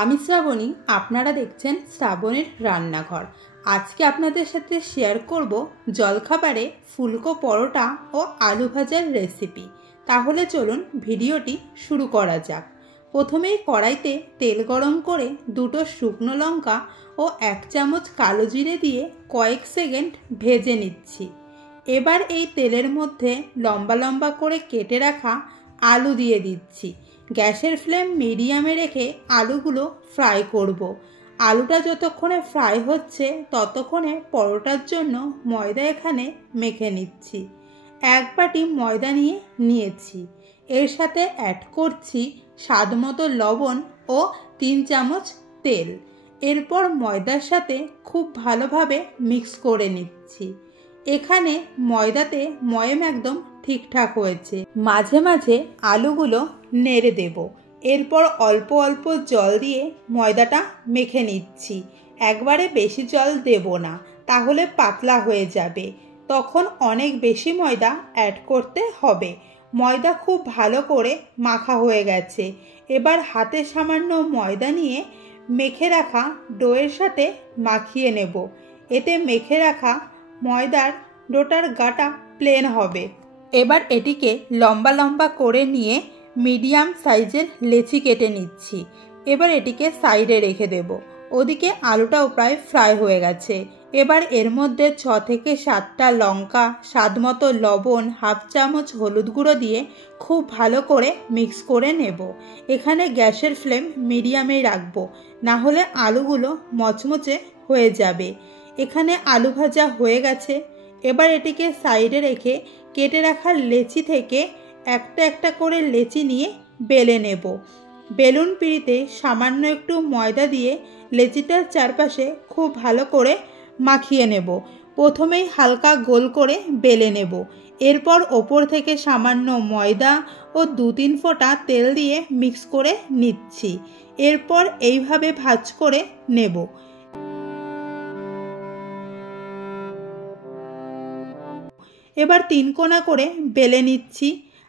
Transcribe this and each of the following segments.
আমি শ্রাবণী, আপনারা দেখছেন শ্রাবণীর রান্নাঘর। আজকে আপনাদের সাথে শেয়ার করব জলখাবারে ফুলকো পরোটা ও আলু ভাজার রেসিপি। তাহলে চলুন ভিডিওটি শুরু করা যাক। প্রথমেই কড়াইতে তেল গরম করে দুটো শুকনো লঙ্কা ও 1 চামচ কালো জিরে দিয়ে কয়েক সেকেন্ড ভেজে নিচ্ছি। এবার এই তেলের মধ্যে লম্বা লম্বা করে কেটে রাখা আলু দিয়ে দিচ্ছি। গ্যাসের ফ্লেম মিডিয়ামে রেখে আলুগুলো ফ্রাই করব। আলুটা যতক্ষণে ফ্রাই হচ্ছে ততক্ষণে পরোটার জন্য ময়দা এখানে মেখে নিচ্ছি। 1 বাটি ময়দা নিয়েছি। এর সাথে অ্যাড করছি স্বাদমতো লবণ ও 3 চামচ তেল। এরপর ময়দার সাথে খুব ভালোভাবে মিক্স করে নিচ্ছি। এখানে ময়দাতে ময়ম একদম ঠিকঠাক হয়েছে। মাঝে মাঝে আলুগুলো নেড়ে দেব। এরপর অল্প অল্প জল দিয়ে ময়দাটা মেখে নিচ্ছি। একবারে বেশি জল দেব না, তাহলে পাতলা হয়ে যাবে। তখন অনেক বেশি ময়দা অ্যাড করতে হবে। ময়দা খুব ভালো করে মাখা হয়ে গেছে। এবার হাতে সামান্য ময়দা নিয়ে মেখে রাখা ডোয়ের সাথে মাখিয়ে নেব। এতে মেখে রাখা ময়দার ডোটার গাটা প্লেন হবে। এবার এটিকে লম্বা লম্বা করে নিয়ে মিডিয়াম সাইজের লেচি কেটে নিচ্ছি। এবার এটিকে সাইডে রেখে দেব। ওদিকে আলুটাও প্রায় ফ্রাই হয়ে গেছে। এবার এর মধ্যে 6 থেকে 7টা লঙ্কা, স্বাদমতো লবণ, 1/2 চামচ হলুদ গুঁড়ো দিয়ে খুব ভালো করে মিক্স করে নেব। এখানে গ্যাসের ফ্লেম মিডিয়ামেই রাখবো, না হলে আলুগুলো মচমচে হয়ে যাবে। এখানে আলু ভাজা হয়ে গেছে। এবার এটিকে সাইডে রেখে কেটে রাখা লেচি থেকে একটা একটা করে লেচি নিয়ে বেলে নেব। বেলুন পিঁড়িতে সামান্য একটু ময়দা দিয়ে লেচিটার চারপাশে খুব ভালো করে মাখিয়ে নেব। প্রথমেই হালকা গোল করে বেলে নেব। এরপর ওপর থেকে সামান্য ময়দা ও 2-3 ফোঁটা তেল দিয়ে মিক্স করে নিচ্ছি। এরপর এইভাবে ভাঁজ করে নেব। এবার 3 কোণা করে বেলে নিচ্ছি।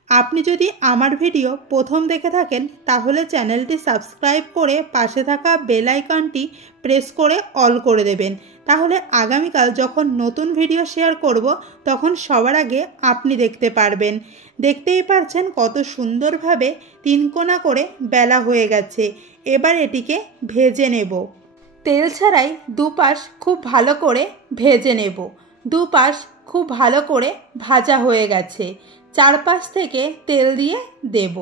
আপনি যদি আমার ভিডিও প্রথম দেখে থাকেন তাহলে চ্যানেলটি সাবস্ক্রাইব করে পাশে থাকা বেল আইকনটি প্রেস করে অল করে দেবেন। তাহলে আগামীকাল যখন নতুন ভিডিও শেয়ার করব তখন সবার আগে আপনি দেখতে পারবেন। দেখতেই পারছেন কত সুন্দরভাবে 3 কোণা করে বেলা হয়ে গেছে। এবার এটিকে ভেজে নেব। তেল ছাড়াই দুপাশ খুব ভালো করে ভেজে নেব। দুপাশ খুব ভালো করে ভাজা হয়ে গেছে। চারপাশ থেকে তেল দিয়ে দেব।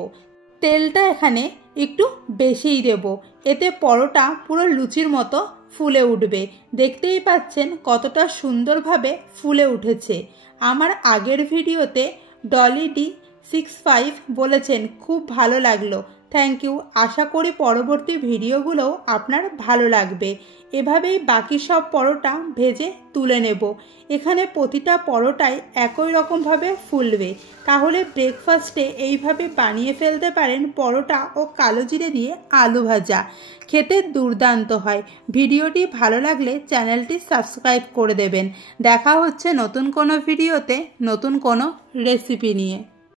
তেলটা এখানে একটু বেশিই দেব, এতে পরোটা পুরো লুচির মতো ফুলে উঠবে। দেখতেই পাচ্ছেন কতটা সুন্দরভাবে ফুলে উঠেছে। আমার আগের ভিডিওতে ডলি D65 বলেছেন খুব ভালো লাগলো। Thank you. আশা করি পরবর্তী ভিডিওগুলোও আপনার ভালো লাগবে। এভাবেই বাকি সব পরোটা ভেজে তুলে নেব। এখানে প্রতিটা পরোটাই একই রকমভাবে ফুলবে। তাহলে ব্রেকফাস্টে এইভাবে বানিয়ে ফেলতে পারেন পরোটা ও কালো জিরে দিয়ে আলু ভাজা। খেতে দুর্দান্ত হয়। ভিডিওটি ভালো লাগলে চ্যানেলটি সাবস্ক্রাইব করে দেবেন। দেখা হচ্ছে নতুন কোনো ভিডিওতে নতুন কোনো রেসিপি নিয়ে।